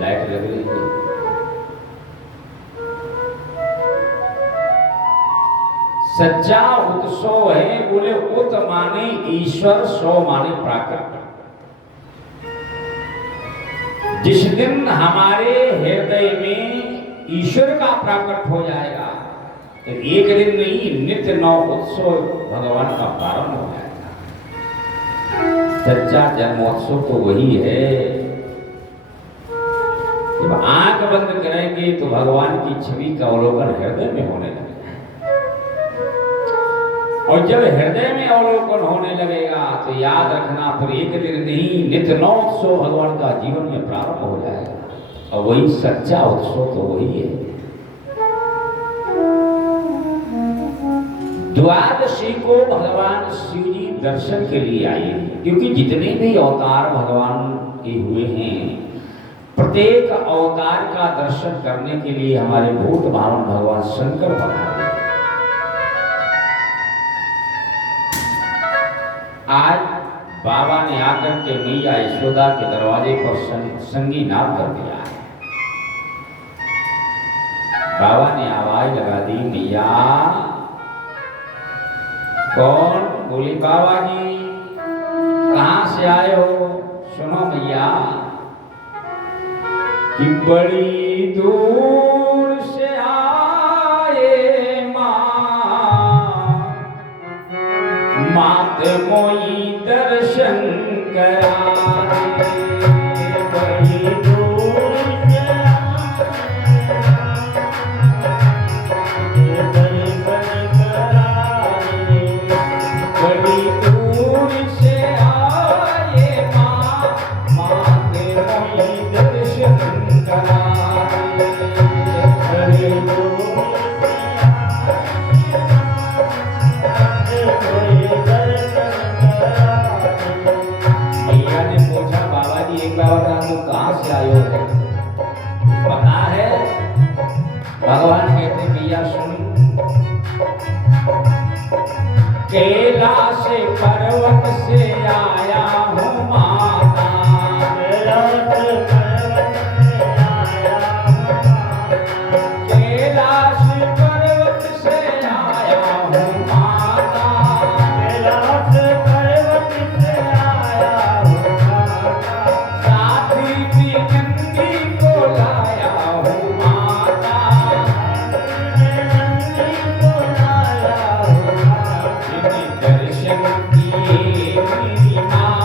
Light लग रही है। सच्चा उत्सव है, बोले उत माने ईश्वर, सौ माने प्राकृत। जिस दिन हमारे हृदय में ईश्वर का प्राकट हो जाएगा, तो एक दिन नहीं, नित्य नव उत्सव भगवान का प्रारंभ हो जाएगा। सच्चा जन्मोत्सव तो वही है। जब आंख बंद करेंगे तो भगवान की छवि का अवलोकन हृदय में होने लगेगा, और जब हृदय में अवलोकन होने लगेगा तो याद रखना, फिर एक दिन नहीं, नित्य नव उत्सव भगवान का जीवन में प्रारंभ हो जाएगा। और वही सच्चा उत्सव तो वही है। द्वादशी को भगवान शिव जी दर्शन के लिए आए, क्योंकि जितने भी अवतार भगवान के हुए हैं, प्रत्येक अवतार का दर्शन करने के लिए हमारे भूत भावन भगवान शंकर पधारे। आज बाबा ने आकर के मैया यशोदा के दरवाजे पर संगी नाद कर दिया है। बाबा ने आवाज लगा दी, मैया कौन? बोली बाबा जी कहां से आए हो? सुनो मैया कि बड़ी दूर से आए मां, मात मोई दर्शन कराए। बड़ी दूर से पता है? भगवान कहते भैया सुन, कैलाश पर्वत से आया हूँ माता, कैलाश पर्वत से आया हूँ माता, कैलाश पर्वत से आया हूँ माता, साथी भी नंदी को लाया हूँ माता, नंदी को लाया हूँ माता, दर्शन किए मेरी माँ,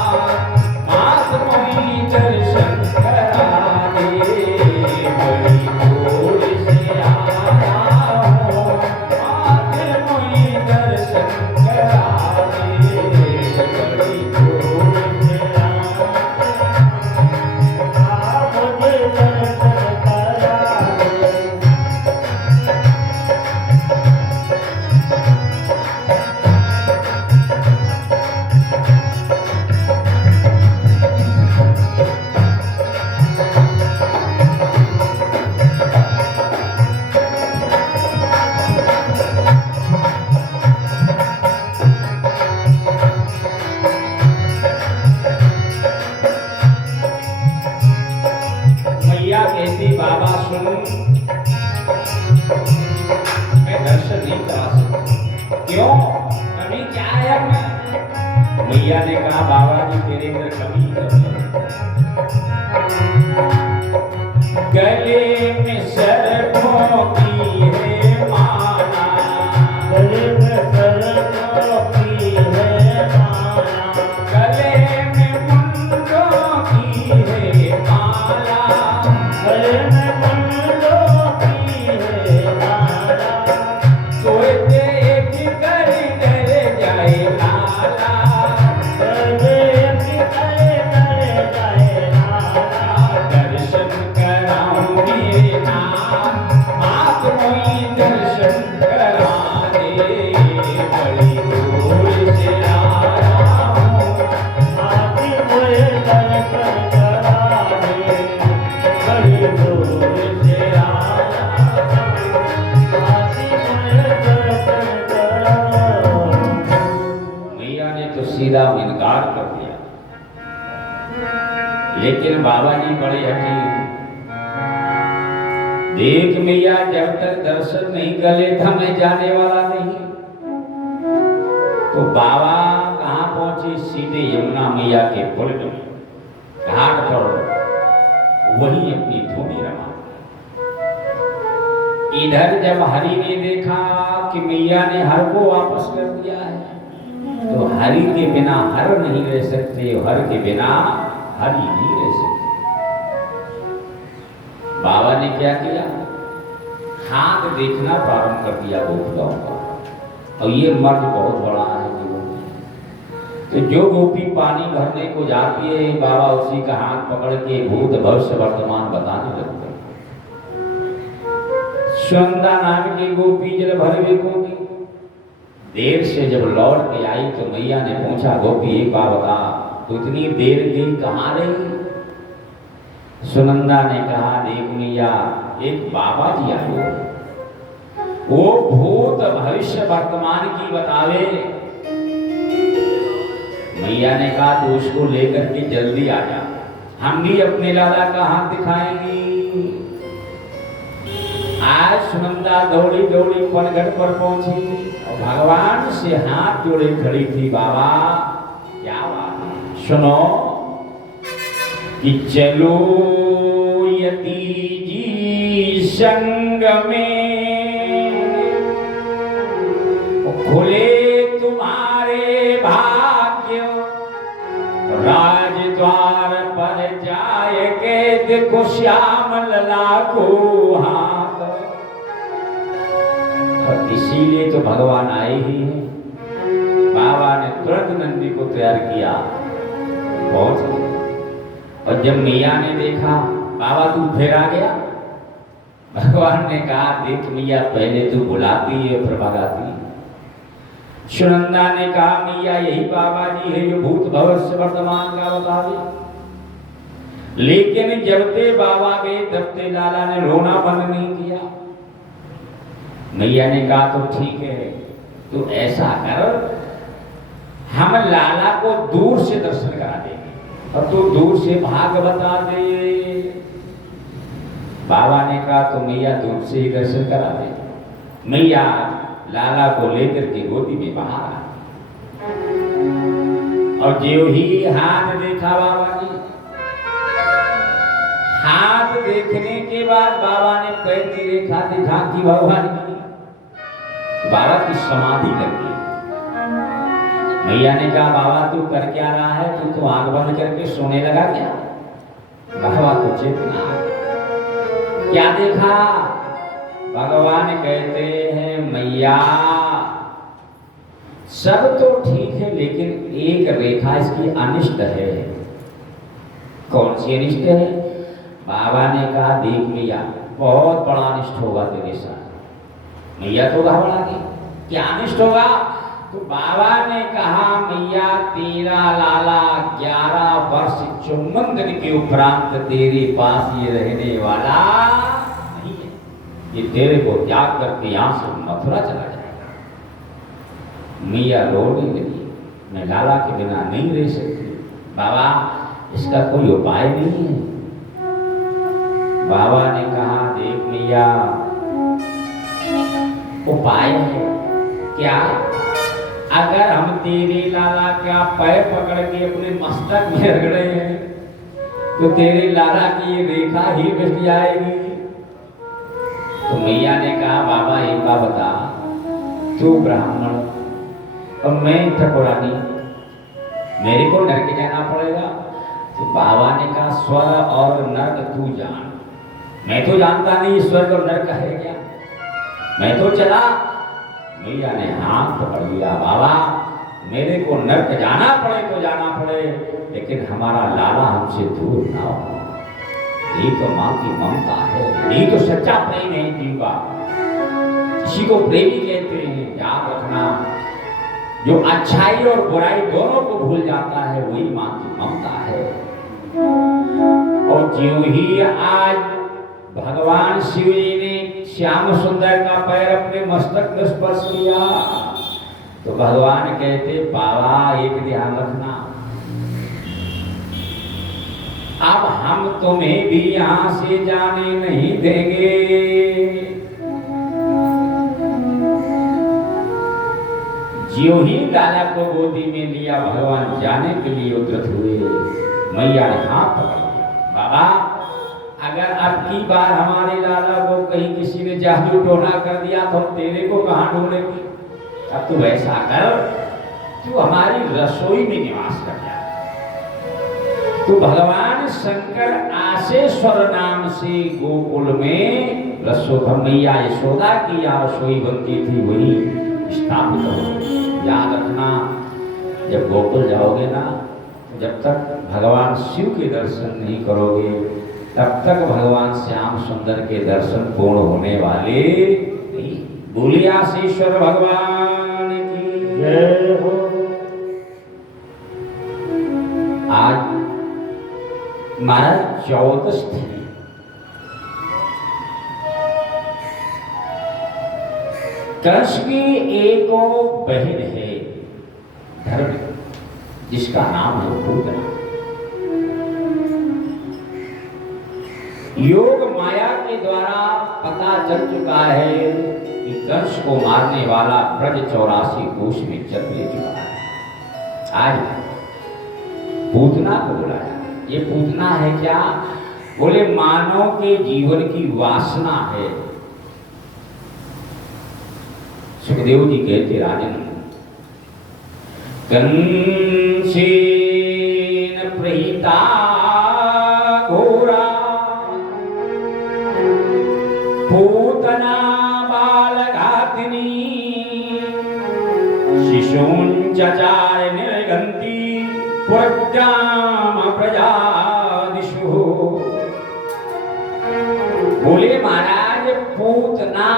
मात मोई दर्शन करा दे। बड़ी दूर से आया हूँ, मात मोई दर्शन करा दे। बड़ी दूर से आया मुझे दर्शन करा दे। मैया कहती बाबा सुन, मैं दर्शन नहीं करा सकती। क्यों? कमी क्या है अपने? मैया ने कहा बाबा जी तेरे अंदर कमी है। गले में सरकों की है माला, गले में सरकों की है माला, गले में मुंडों की है माला, गले में मुंडों की है माला, कोई देख कर डर जाए लाला, देख कर डर जाए लाला, दर्शन कराऊंगी नाम, आप मोई दर्शन करा दे। बड़ी दूर से आया हूँ, आप मोई दर्शन करा दे। बड़ी दूर से आया हूँ, आप मोई दर्शन करा। मैया ने तो सीधा इनकार कर दिया, लेकिन बाबा जी बड़े हठी देख मैया, जब तक दर्शन नहीं कर लेता मैं जाने वाला नहीं। तो बाबा कहाँ पहुंचे? सीधे यमुना मैया के पुल में घाट पर वही अपनी धूनी रमा। इधर जब हरि ने देखा कि मैया ने हर को वापस कर दिया है, तो हरि के बिना हर नहीं रह सकते, हर के बिना हरि नहीं रह सकते। बाबा ने क्या किया? हाथ देखना प्रारंभ कर दिया गोपियों का। और ये मर्द बहुत बड़ा है जीवन में। तो जो गोपी पानी भरने को जाती है, बाबा उसी का हाथ पकड़ के भूत भविष्य वर्तमान बताने लगते। सुनंदा नाम की गोपी जल भरवे को गई। देर से जब लौट के आई तो मैया ने पूछा, गोपी एक बात बता, तो इतनी देर गई कहाँ रही? सुनंदा ने कहा, देख मैया, एक बाबा जी आए, वो भूत भविष्य वर्तमान की बतावे। मैया ने कहा, तो उसको लेकर के जल्दी आ जा, हम भी अपने लाला का हाथ दिखाएंगे। आज सुनंदा दौड़ी दौड़ी पनघट पर पहुंची और भगवान से हाथ जोड़े खड़ी थी। बाबा क्या बात है? सुनो कि चलो यति जी संग में, खुले तुम्हारे भाग्य, राजद्वार पर जाए के देखो श्याम लला को हाथ। इसीलिए तो भगवान आए ही हैं। बाबा ने तुरंत नंदी को तैयार किया, पहुंच गए। और जब मैया ने देखा, बाबा तू फिर आ गया? भगवान ने कहा, देख मैया, पहले तू बुलाती है फिर भगाती। सुनंदा ने कहा, मैया यही बाबा जी है जो भूत भविष्य वर्तमान का बतावे। लेकिन जब ते बाबा गए तब ते लाला ने रोना बंद नहीं किया। मैया ने कहा, तो ठीक है, तू ऐसा कर, हम लाला को दूर से दर्शन करा देंगे और तू दूर से भाग बता दे। बाबा ने कहा, तो मैया दूर से ही दर्शन करा दे। मैया लाला को लेकर के गोदी में बाहर आ, और जो ही हाथ देखा बाबा ने, हाथ देखने के बाद बाबा ने पैर की रेखा दिखा कि भगवान की, बाबा की समाधि लग गई। मैया ने कहा, बाबा तू कर क्या रहा है? तू तो आंख बंद करके सोने लगा क्या? बाबा को चेतना क्या देखा? भगवान कहते हैं, मैया सब तो ठीक है, लेकिन एक रेखा इसकी अनिष्ट है। कौन सी अनिष्ट है? बाबा ने कहा, देख मैया, बहुत बड़ा अनिष्ट होगा तेरे साथ। मैया तो घबरा गई, क्या अनिष्ट होगा? तो बाबा ने कहा, मैया तेरा लाला 11 वर्ष चुम्बन के उपरांत तेरे पास ये रहने वाला नहीं है। ये तेरे को त्याग करके यहाँ से मथुरा चला जाएगा। मैया रोने लगी, मैं लाला के बिना नहीं रह सकती। बाबा इसका कोई उपाय नहीं है। बाबा ने कहा, देख मैया, उपाय है क्या? अगर हम तेरे लाला का पैर पकड़ के अपने मस्तक में रगड़े हैं तो तेरे लाला की ये रेखा ही मिट जाएगी। तो मैया ने कहा, बाबा एक बात बता, तू ब्राह्मण और मैं ठकुरानी, मेरे को नरक जाना पड़ेगा? तो बाबा ने कहा, स्वर्ग और नरक तू जान, मैं तो जानता नहीं स्वर्ग और नरक है क्या, मैं तो चला। मैया ने हाथ पकड़ लिया, बाबा मेरे को नरक जाना पड़े तो जाना पड़े, लेकिन हमारा लाला हमसे दूर ना हो। ये तो माँ की ममता है, ये तो सच्चा प्रेम है जीव का। किसी को प्रेमी कहते हैं, याद रखना, जो अच्छाई और बुराई दोनों को भूल जाता है वही माँ की ममता है। और ज्यों ही आज भगवान शिव जी ने श्याम सुंदर का पैर अपने मस्तक में स्पर्श किया तो भगवान कहते, बाबा एक ध्यान रखना, अब हम तुम्हें भी यहां से जाने नहीं देंगे। ज्यों ही लाला को गोदी में लिया भगवान जाने के लिए उद्यत हुए। मैया ने हाथ पकड़ लिया, बाबा अगर अब की बार हमारे लाला को कहीं किसी ने जादू टोना कर दिया तो हम तेरे को कहां ढूंढेंगे। अब तू ऐसा कर, तू हमारी रसोई में निवास कर जा। तो भगवान शंकर आशेश्वर नाम से गोकुल में रसोदा मैया यशोदा की यहाँ रसोई बनती थी वही स्थापित हो। याद रखना, जब गोकुल जाओगे ना, जब तक भगवान शिव के दर्शन नहीं करोगे तब तक भगवान श्याम सुंदर के दर्शन पूर्ण होने वाले नहीं। बोलिए आशीश्वर भगवान की जय हो। आज महाराज 14 थी। कंस की एक बहन है धर्म, जिसका नाम है पूतना। योग माया के द्वारा पता चल चुका है कि कंस को मारने वाला ब्रज 84 कोष में जन्म ले चुका है। आज पूतना को बुलाया। ये पूतना है क्या? बोले मानव के जीवन की वासना है। सुखदेव जी कहते राजन, कंसेन प्रहिता घोरा पूतना बालघातिनी शिशून् चचार निर्गन्ति पुरग्राम प्रजादिषु। बोले महाराज पूतना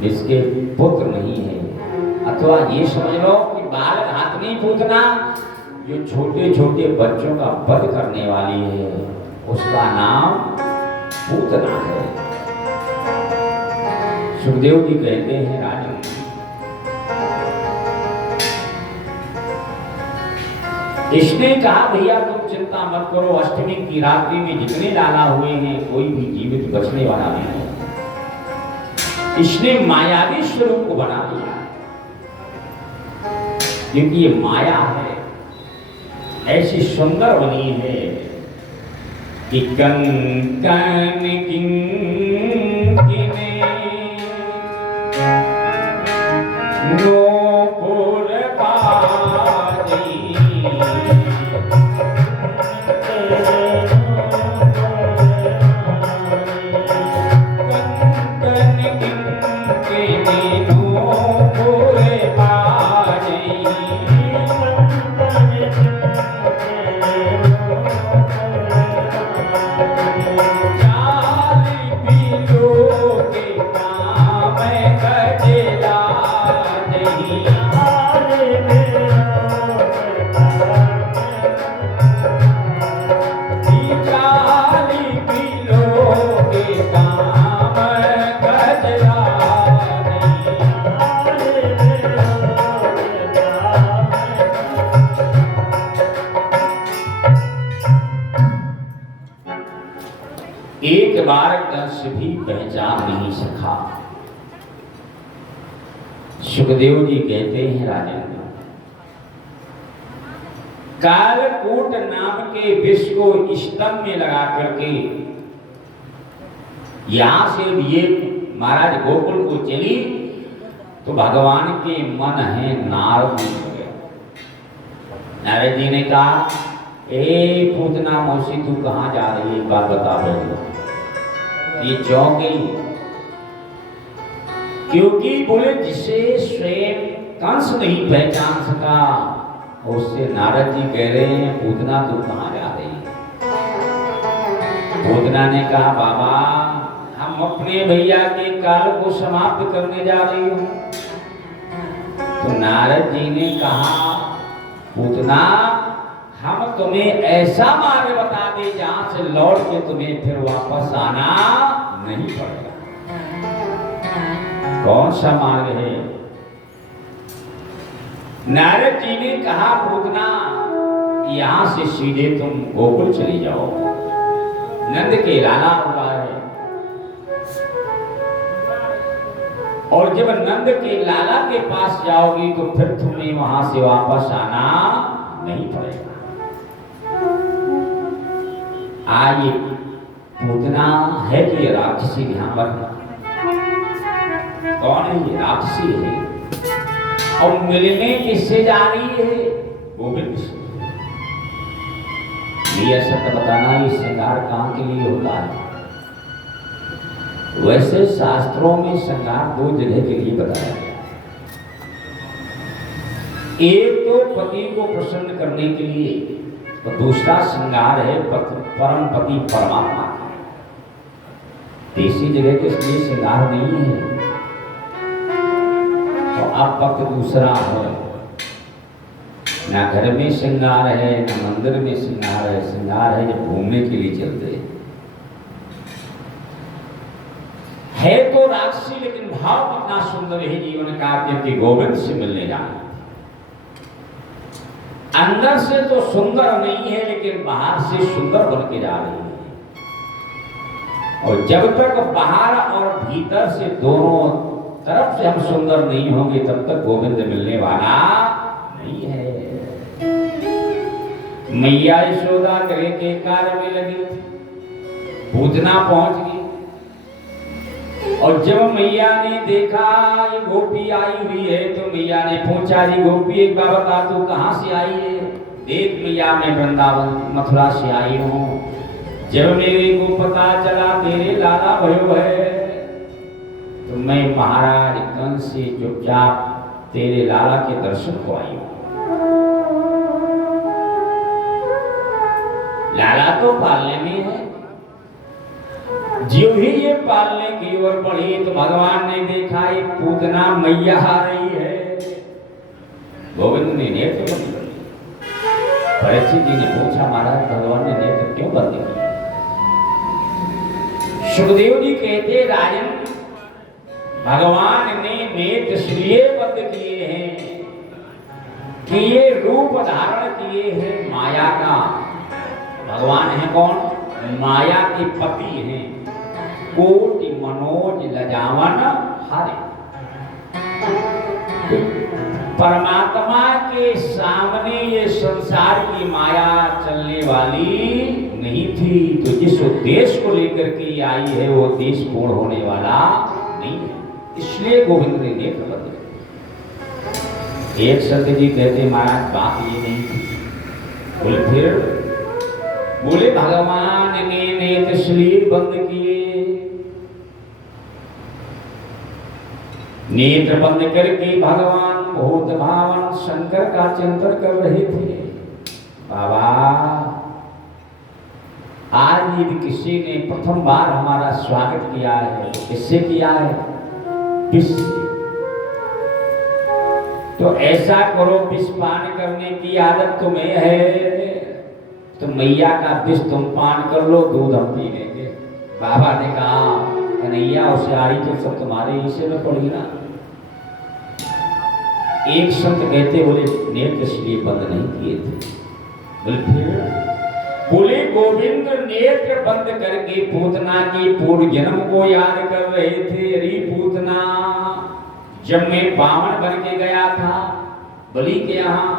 जिसके पुत्र नहीं है, अथवा ये समझ लो कि बालघातिनी पूतना जो छोटे छोटे बच्चों का वध करने वाली है, उसका नाम पूतना है। सुखदेव जी कहते हैं राजन, इसने कहा भैया तुम चिंता मत करो, अष्टमी की रात्रि में जितने लाला हुए हैं कोई भी जीवित बचने वाला नहीं है। इसने मायावी स्वरूप को बना दिया, क्योंकि ये माया है ऐसी सुंदर बनी है कि कंकन किंकिने नूपुर बाजी एक बार कंस भी पहचान नहीं सका। सुखदेव जी कहते हैं राजेंद्र, कालकूट नाम के विष को स्तंभ में लगा करके यहां से ये महाराज गोकुल को चली तो भगवान के मन है नारद जी हो गए। नारद जी ने कहा, ए पूतना मौसी तू कहां जा रही है, एक बात बता दो। ये चौंक गई, क्योंकि बोले जिसे स्वयं कंस नहीं पहचान सका उससे नारद जी कह रहे हैं पूतना तू कहां जा रही है। पूतना ने कहा, बाबा हम अपने भैया के काल को समाप्त करने जा रही हूं। तो नारद जी ने कहा, पूतना हम तुम्हें ऐसा मार्ग बता दे जहां से लौट के तुम्हें फिर वापस आना नहीं पड़ेगा। कौन सा मार्ग है? नारद जी ने कहा, पूतना यहां से सीधे तुम गोकुल चली जाओ, नंद के लाला हुआ है। और जब नंद के लाला के पास जाओगी तो फिर तुम्हें वहां से वापस आना नहीं पड़ेगा। आज ये पूतना है कि ये राक्षसी, ध्यान रखना। कौन है ये? राक्षसी है। और मिलने किससे जा रही है? गोविंद से। ये सत्य बताना, ये श्रृंगार कहाँ के लिए होता है? वैसे शास्त्रों में श्रृंगार दो जगह के लिए बताया गया। एक तो पति को प्रसन्न करने के लिए, तो दूसरा श्रृंगार है परम पति परमात्मा। तीसरी जगह के लिए श्रृंगार नहीं है। तो अब वक्त दूसरा है, ना घर में श्रृंगार है, ना मंदिर में श्रृंगार है। श्रृंगार है जब घूमने के लिए चलते है तो राक्षसी, लेकिन भाव कितना सुंदर है जीवन का, क्योंकि गोविंद से मिलने जाना। अंदर से तो सुंदर नहीं है, लेकिन बाहर से सुंदर बन के जा रही है। और जब तक बाहर और भीतर से दोनों तरफ से हम सुंदर नहीं होंगे, तब तक गोविंद मिलने वाला नहीं है। मैया यशोदा गृह के कार्य में लगी, पूतना पहुंच गई। और जब मैया ने देखा ये गोपी आई हुई है, तो मैया ने पूछा, जी गोपी एक बार बता, तू कहाँ से आई है? देख मैया, मैं वृंदावन मथुरा से आई हूँ। जब मेरे को पता चला तेरे लाला भयो है, तो मैं महाराज कंस से चुपचाप तेरे लाला के दर्शन को आई हूँ। लाला तो पालने में है। जो ही ये पालने की ओर बढ़ी, तो भगवान ने देखा ये पूतना मैया आ रही है। गोविंद ने नेत्र बंद कर लिया। परीक्षित जी ने पूछा, महाराज भगवान ने नेत्र क्यों बंद किए? सुखदेव जी कहते, राजन भगवान ने नेत्र इसलिए बंद किए हैं कि ये रूप धारण किए हैं माया का। भगवान है कौन? माया के पति हैं। कोटि मनोज लजावन हरे। परमात्मा के सामने ये संसार की माया चलने वाली नहीं थी। तो जिस उद्देश्य को लेकर के आई है, वो उद्देश्य पूर्ण होने वाला नहीं है। इसलिए गोविंद ने नेत्र बंद किए। एक संत जी कहते, महाराज बात ये नहीं थी। बोले फिर? बोले भगवान ने नेत्र इसलिए बंद किए, नेत्र बंद करके भगवान भूत भावन शंकर का चिंतन कर रहे थे। बाबा, आज यदि किसी ने प्रथम बार हमारा स्वागत किया है, तो किससे किया है? विष। तो ऐसा करो, विष पान करने की आदत तुम्हें है, तो मैया का विष तुम पान कर लो, दूध हम पी लेंगे। बाबा ने कहा, कन्हैया उसे आई तो सब तुम्हारे हिस्से में पड़ी ना। एक संत कहते, बोले नेत्र इसलिए बंद नहीं किए थे। बोले फिर? बोले गोविंद नेत्र बंद करके पूतना की पूर्व जन्म को याद कर रहे थे। अरे पूतना, जब मैं बामन बन के गया था बलि के यहाँ,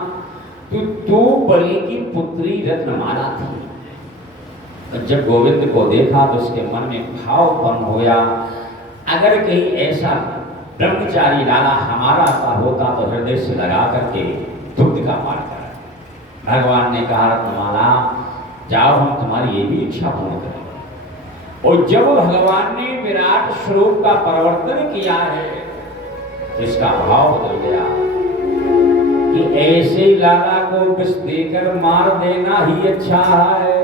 तो तू बलि की पुत्री रत्नमाला थी। जब गोविंद को देखा तो उसके मन में भाव उत्पन्न होया, अगर कहीं ऐसा ब्रह्मचारी लाला हमारा सा होता तो हृदय से लगा करके दुग्ध का पान कर। भगवान ने कहा, रत्नमाला जाओ, हम तुम्हारी ये भी इच्छा पूर्ण करेंगे। और जब भगवान ने विराट स्वरूप का परिवर्तन किया है, तो इसका भाव बदल गया कि ऐसे लाला को विष देकर मार देना ही अच्छा है।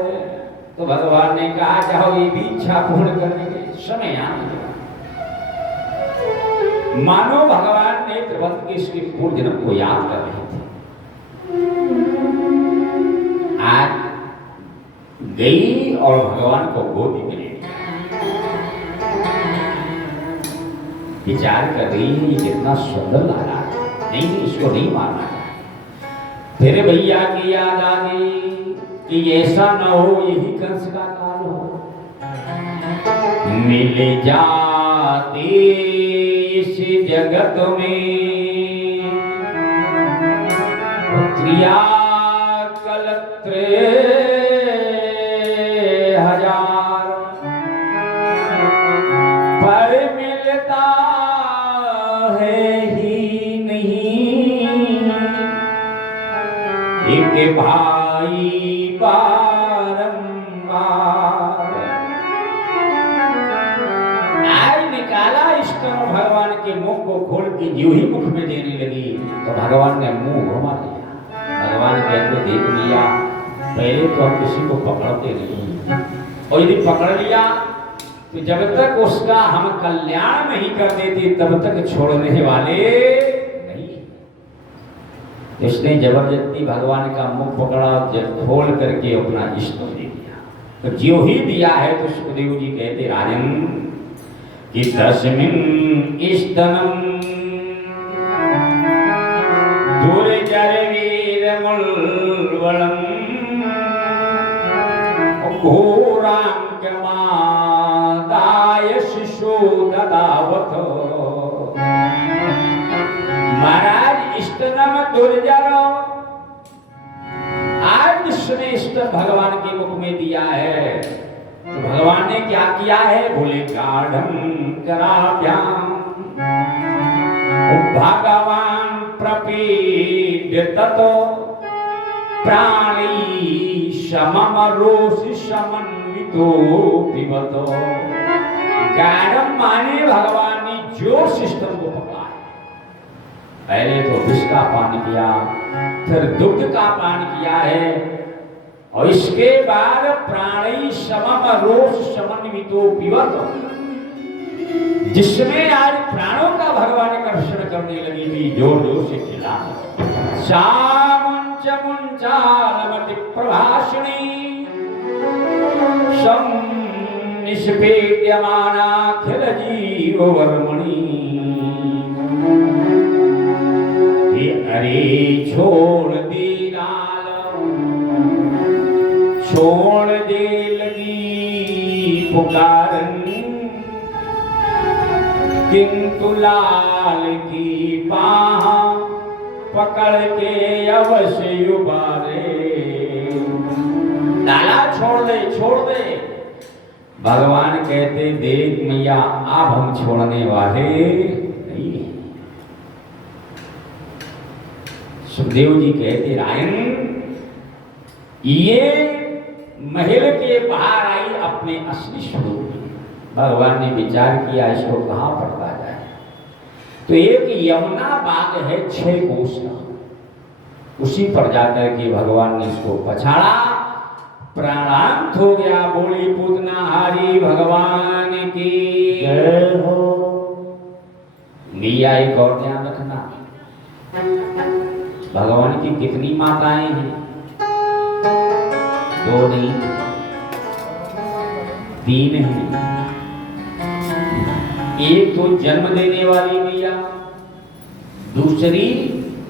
तो भगवान ने कहा, जाओ ये भी इच्छा पूर्ण करेंगे। समय आने दो। मानो भगवान ने त्रिवंत के इसके पूर्व जन्म को याद कर रहे थे। आज गई और भगवान को गोदी में ले लिया। विचार कर रही है, ये कितना सुंदर लाला है, नहीं इसको नहीं मारना चाहिए। फिर भैया की याद आ गई कि ऐसा न हो यही कंस का काल हो। मिल जाते इस जगत में पुत्रिया कलत्र हजार, पर मिलता है ही नहीं एक भाई बारंबार। आज निकाला स्तन भगवान के मुख को खोल के जो ही मुख में देने लगी तो भगवान ने मुंह घुमा दिया। भगवान कहते देख लिया, पहले तो हम किसी को पकड़ते नहीं, और यदि पकड़ लिया तो जब तक उसका हम कल्याण नहीं कर देते तब तक छोड़ने वाले नहीं। इसने जबरदस्ती भगवान का मुख पकड़ा, खोल करके अपना स्तन दे दिया। तो जो ही दिया है तो सुखदेव जी कहते राजन कि तस्मिन् स्तनम दुर्जर वीरमुल्बलम घोरांकमादाय शिशु ददावत। महाराज स्तनम दुर्जर, आज जिसने स्तन भगवान के मुख में दिया है तो भगवान ने क्या किया है, बोले गाढ़ं कराभ्याम भगवान प्रपीडित प्राणी समम रोष समन्वितो पिबतो। गाढ़ं माने भगवान ने जोर से स्तन को पकड़ा है। पहले तो विष का पान किया, फिर दुग्ध का पान किया है, और इसके बाद प्राणी समम रोष समन्वितो पिबतो, जिसमें आज प्राणों का भगवान कर्षण करने लगी थी, जोर जोर से चिल्ला सामंच मुंचालमति प्रभाषणी सम निष्पेद्यमाना खिल जीव वर्मणि। अरे छोड़ दे लाल, छोड़ दे लगी पुकारन, किंतु लाल की बाह पकड़ के अवश्य उबारे। लाला छोड़ दे, छोड़ दे। भगवान कहते देख मैया, अब हम छोड़ने वाले नहीं हैं। सुखदेव जी कहते रायन, ये महल के बाहर आई अपने असली स्वरूप। भगवान ने विचार किया इसको कहां पड़ता जाए, तो एक यमुना बाग है 6 कोस का, उसी पर जाकर के भगवान ने इसको पछाड़ा, प्राणांत हो गया। बोली पूतना हारी भगवान की जय हो। मिया एक और ध्यान रखना, भगवान की कितनी माताएं हैं? 2 नहीं 3 हैं। एक तो जन्म देने वाली मैया, दूसरी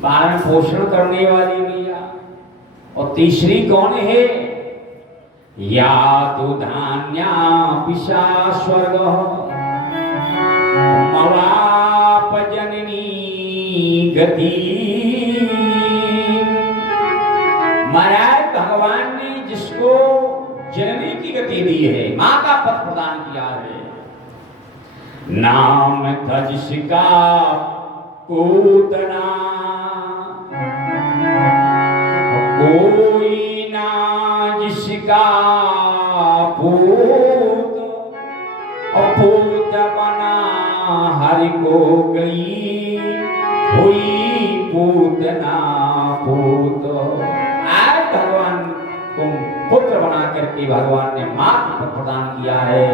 पालन पोषण करने वाली मैया, और तीसरी कौन है? या तो धान्या पिशा स्वर्ग मवाप जननी गति। महाराज भगवान ने जिसको जननी की गति दी है, मां का पद प्रदान किया है, नाम था जिसका पूतना, कोई ना जिसका पूत, अपूत बना हरि को गई हुई पूतना पूत। आज भगवान को पुत्र बना करके भगवान ने मां को प्रदान किया है।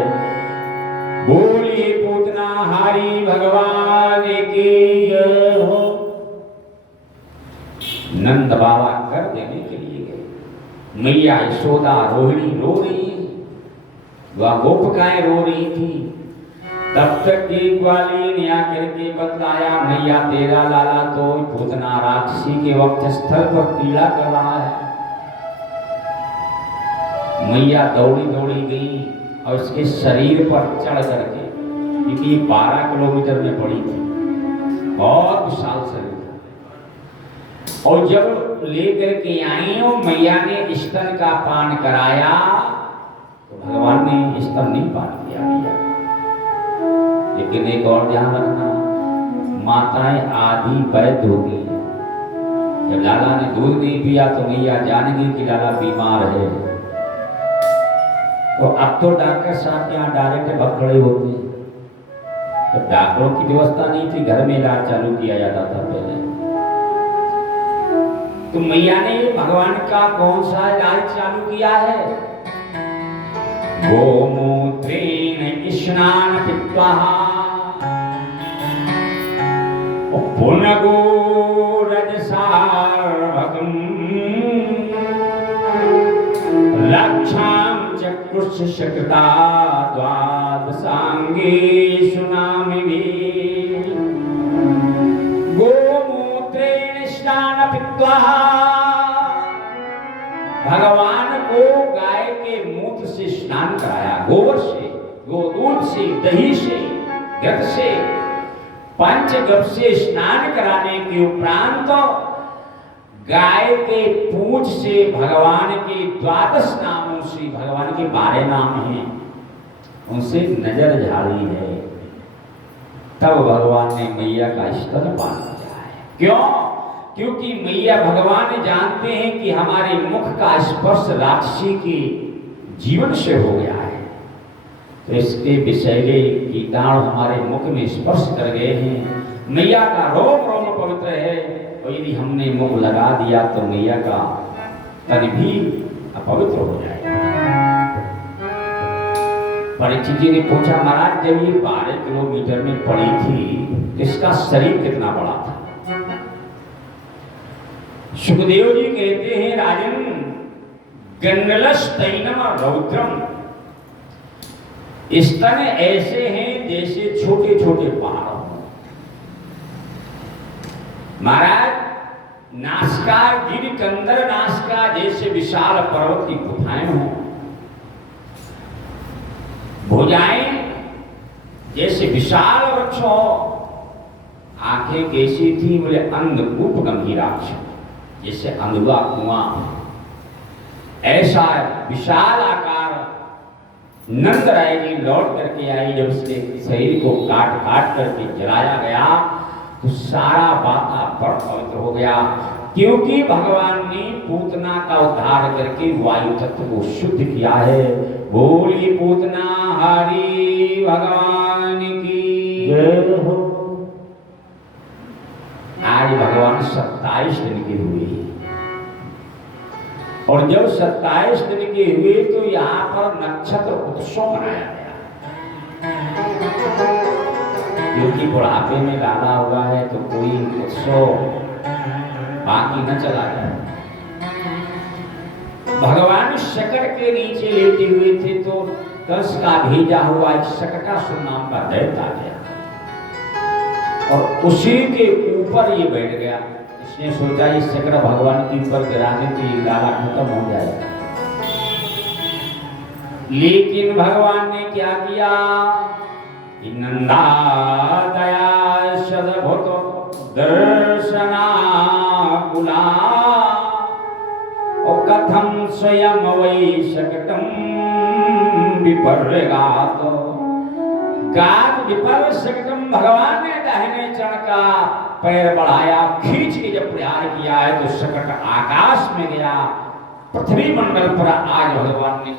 बोलिए पूतना हरि भगवान की जय हो। नंद बाबा कर देने के लिए गए, मैया यशोदा रोहिणी रो रही है, वह गोपिकाएं रो रही थी। तब तक की ग्वाली ने आकर के बतलाया, मैया तेरा लाला तो पूतना राक्षसी के वक्त स्थल पर पीड़ा कर रहा है। मैया दौड़ी दौड़ी गई और उसके शरीर पर चढ़ करके, क्योंकि 12 किलोमीटर में पड़ी थी, बहुत विशाल शरीर था, और जब लेकर के आई और मैया ने स्तन का पान कराया तो भगवान ने स्तन नहीं पान किया मैया। लेकिन एक और ध्यान रखना, माताएं आधी वैध होती है। जब लाला ने दूध नहीं पिया तो मैया जानेगी कि लाला बीमार है। तो अब तो डॉक्टर साहब के यहाँ डायरेक्ट भग होते हैं। तो डॉक्टरों की व्यवस्था नहीं थी, घर में इलाज चालू किया जाता था पहले। तो मैया ने भगवान का कौन सा इलाज चालू किया है? गोमूत्रेण स्नान कृत्वा पुनगो रजसार्भकम् रक्षां चक्रुष शक्ता द्वादशांगे सुनामिभिः। गोमूत्रेण स्नान कृत्वा, भगवान को गाय के मूत्र से स्नान कराया, गोबर से, गोदूध से, दही से, घृत से, पंचगव्य से स्नान कराने के उपरांत गाय के पूंछ से भगवान के 12 नामों से, भगवान के 12 नाम हैं, उनसे नजर झाड़ी है। तब भगवान ने मैया का स्तन पान किया है। क्यों? क्योंकि मैया भगवान जानते हैं कि हमारे मुख का स्पर्श राक्षसी के जीवन से हो गया है, तो इसके विषैले कीटाणु हमारे मुख में स्पर्श कर गए हैं। मैया का रोम रोम पवित्र है, और यदि हमने मुख लगा दिया तो मैया का तन भी अपवित्र हो जाएगा। परीक्षित जी ने पूछा, महाराज जब ये 12 किलोमीटर में पड़ी थी, इसका शरीर कितना बड़ा था? सुखदेव जी कहते हैं, राजन गंडलस्तैनम रौद्रम, स्तन ऐसे हैं जैसे छोटे छोटे पहाड़ हो। महाराज नासिका गिरिकंदर नासिका जैसे विशाल पर्वत की गुफाएं हो, भुजाएं जैसे विशाल वृक्ष हो, आंखें कैसी थी? बोले अंधकूप गंभीराक्ष, जैसे अंधुआ कुआं, ऐसा विशाल आकार। नंद राय जी लौट करके आई, जब उसके शरीर को काट काट करके जलाया गया तो सारा वातावरण पवित्र हो गया, क्योंकि भगवान ने पूतना का उद्धार करके वायु तत्व को शुद्ध किया है। बोली पूतना हरि भगवान की जय हो। आज भगवान 27 दिन के हुए, और जब 27 दिन के हुए तो यहाँ पर नक्षत्र उत्सव मनाया गया, क्योंकि बुढ़ापे में लाला हुआ है तो कोई उत्सव बाकी न चला गया। भगवान शकर के नीचे लेटे हुए थे तो कंस का भेजा हुआ एक शकटासुर नाम का दैत्य आ गया, और उसी के ऊपर ये बैठ गया। इसने सोचा इस चक्र भगवान के ऊपर गिराने तो ये लाला खत्म हो जाएगा। लेकिन भगवान ने क्या किया? नंदा दया सदभुत दर्शना कुला, और कथम स्वयं वै शकटम विपर्यगात। गात विपर्य शकटम, भगवान ने दाहिने चरण का पैर बढ़ाया, खींच के जब प्रहार किया है तो शकट आकाश में गया। पृथ्वी मंडल पर आज भगवान ने